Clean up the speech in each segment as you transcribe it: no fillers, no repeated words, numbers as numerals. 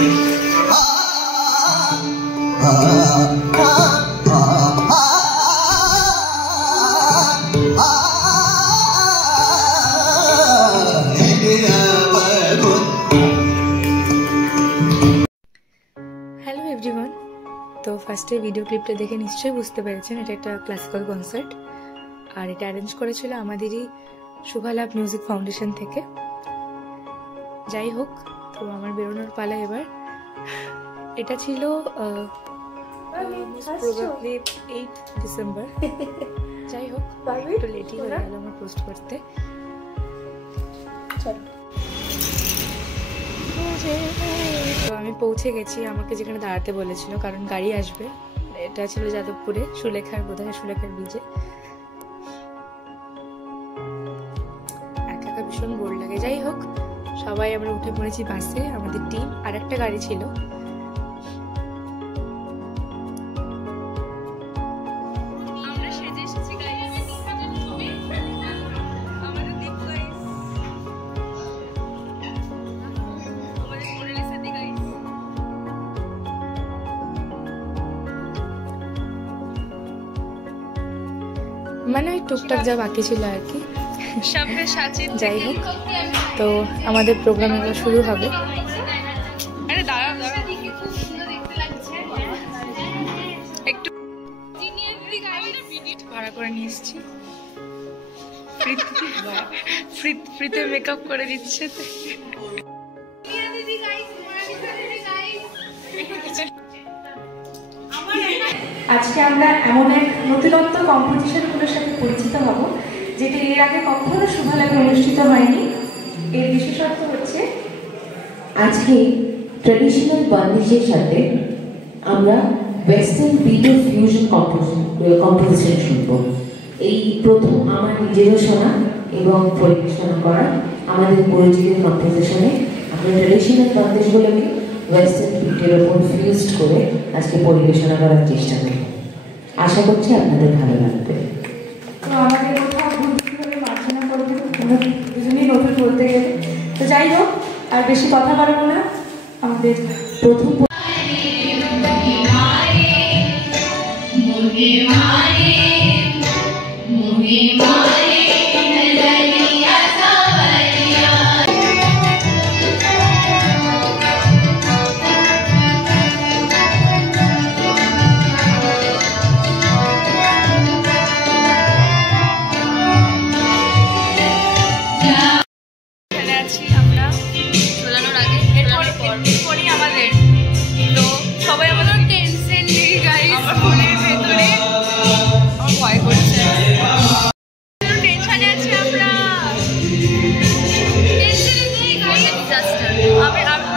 Hello everyone, তো ফার্স্টে video ক্লিপটা দেখে নিশ্চয়ই বুঝতে পেরেছেন এটা একটা ক্লাসিক্যাল কনসার্ট, আর এটা অ্যারেঞ্জ করেছিল আমাদেরই শুভালাভ মিউজিক ফাউন্ডেশন থেকে। যাই হোক, তো আমার বেরোনোর পালা এবার। এটা ছিল প্রবাবলি 8 ডিসেম্বর। যাই হোক, একটু লেটই হয়ে গেল আমার পোস্ট করতে। চলো, তো আমি পৌঁছে গেছি আমাকে যেখানে দাঁড়াতে বলেছিল, কারণ গাড়ি আসবে। এটা ছিল যাদবপুরে, সুলেখার, বোধহয় সুলেখার ব্রিজে। একা একা ভীষণ বোর লাগে। যাই হোক, সবাই আমরা উঠে পড়েছি বাসে, আমাদের টিম। আর একটা গাড়ি ছিল, মানে ওই টুকটাক যা বাকি ছিল আর কি। যাই হোক, তো আমাদের প্রোগ্রাম এবার শুরু হবে। একটু ভাড়া করে নিয়ে এসেছি, ফ্রিতে মেকআপ করে দিচ্ছে। আজকে আমরা এমন এক নতুনত্ব কম্পিটিশনগুলোর সাথে পরিচিত হব, যেটা এর আগে কখনো শুভালাভে অনুষ্ঠিত হয়নি। এর বিশেষত্ব হচ্ছে আজকে ট্র্যাডিশনাল বান্দিশের সাথে আমরা western beat of fusion composition শুনবো। এই প্রথম আমার নিজেরও শোনা এবং পরিবেশনা করা আমাদের পরিচিত কম্পোজিশনে আমরা ট্র্যাডিশনাল বান্দিশগুলোকে ওয়েস্টার্ন বিটের ওপর ফিউজড করে আজকে পরিবেশনা করার চেষ্টা করি। আশা করছি আপনাদের ভালো লাগবে। তো আমাদের কোথাও ভুল মার্জনা করবে, আমরা দুজনেই নতুন বলতে গেলে। তো যাই হোক, আর বেশি কথা বলবো না। আমাদের প্রথম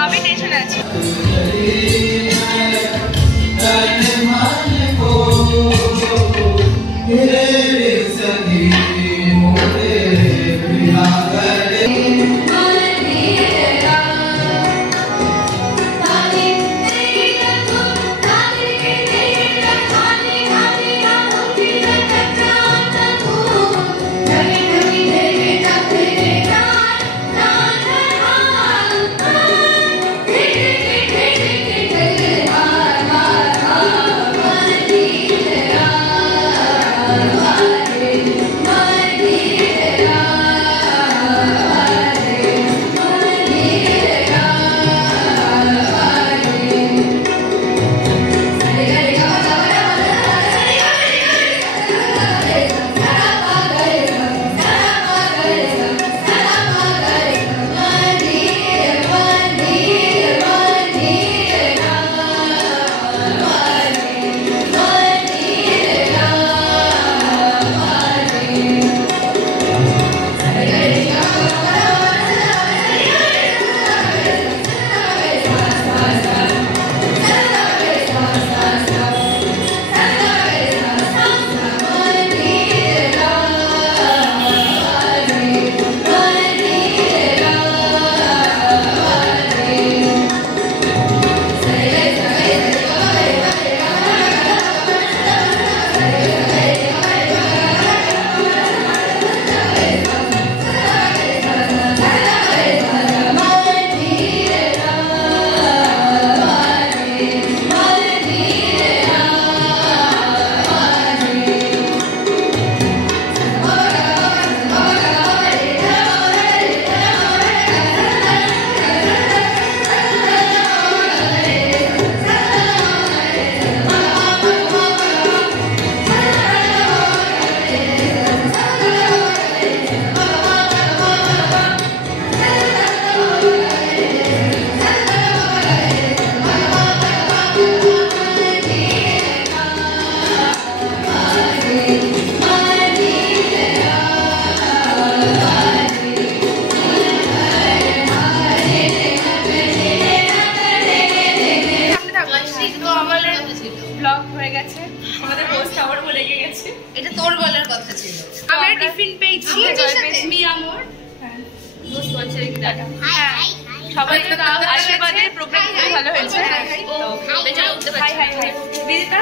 আমি টেনশনে আছি। সবাই আশীর্বাদে প্রোগ্রাম খুব ভালো হয়েছে। বিদিতা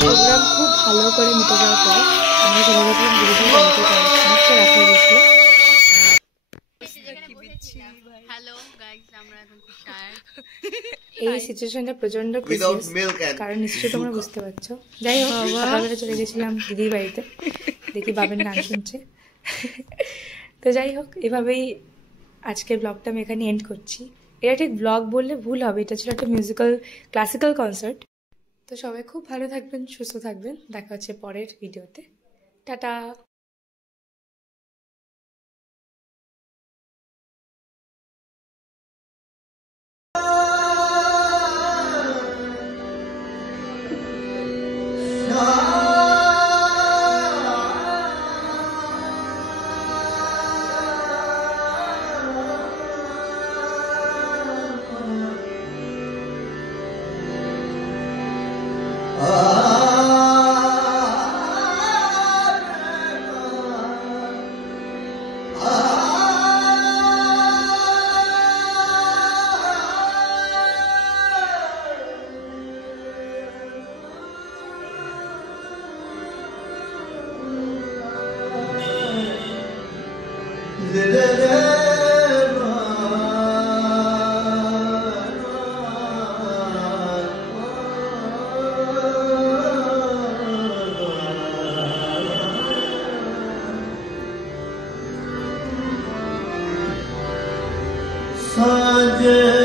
প্রোগ্রাম খুব ভালো করে মিটে যাওয়ার পর আমরা চলে গেছিলাম গুরুজি বাড়িতে, রাখা গেছিল। এই সিচুয়েশনটা প্রচন্ড কারণ নিশ্চয়ই তোমরা বুঝতে পারছো। যাই হোক, সকালবেলা চলে গেছিলাম দিদির বাড়িতে, দেখি বাবেন গান শুনছে। তো যাই হোক, এভাবেই আজকের ব্লগটা আমি এখানে এন্ড করছি। এটা ঠিক ব্লগ বললে ভুল হবে, এটা ছিল একটা ক্লাসিক্যাল কনসার্ট। তো সবাই খুব ভালো থাকবেন, সুস্থ থাকবেন, দেখা হচ্ছে পরের ভিডিওতে। টাটা। Saje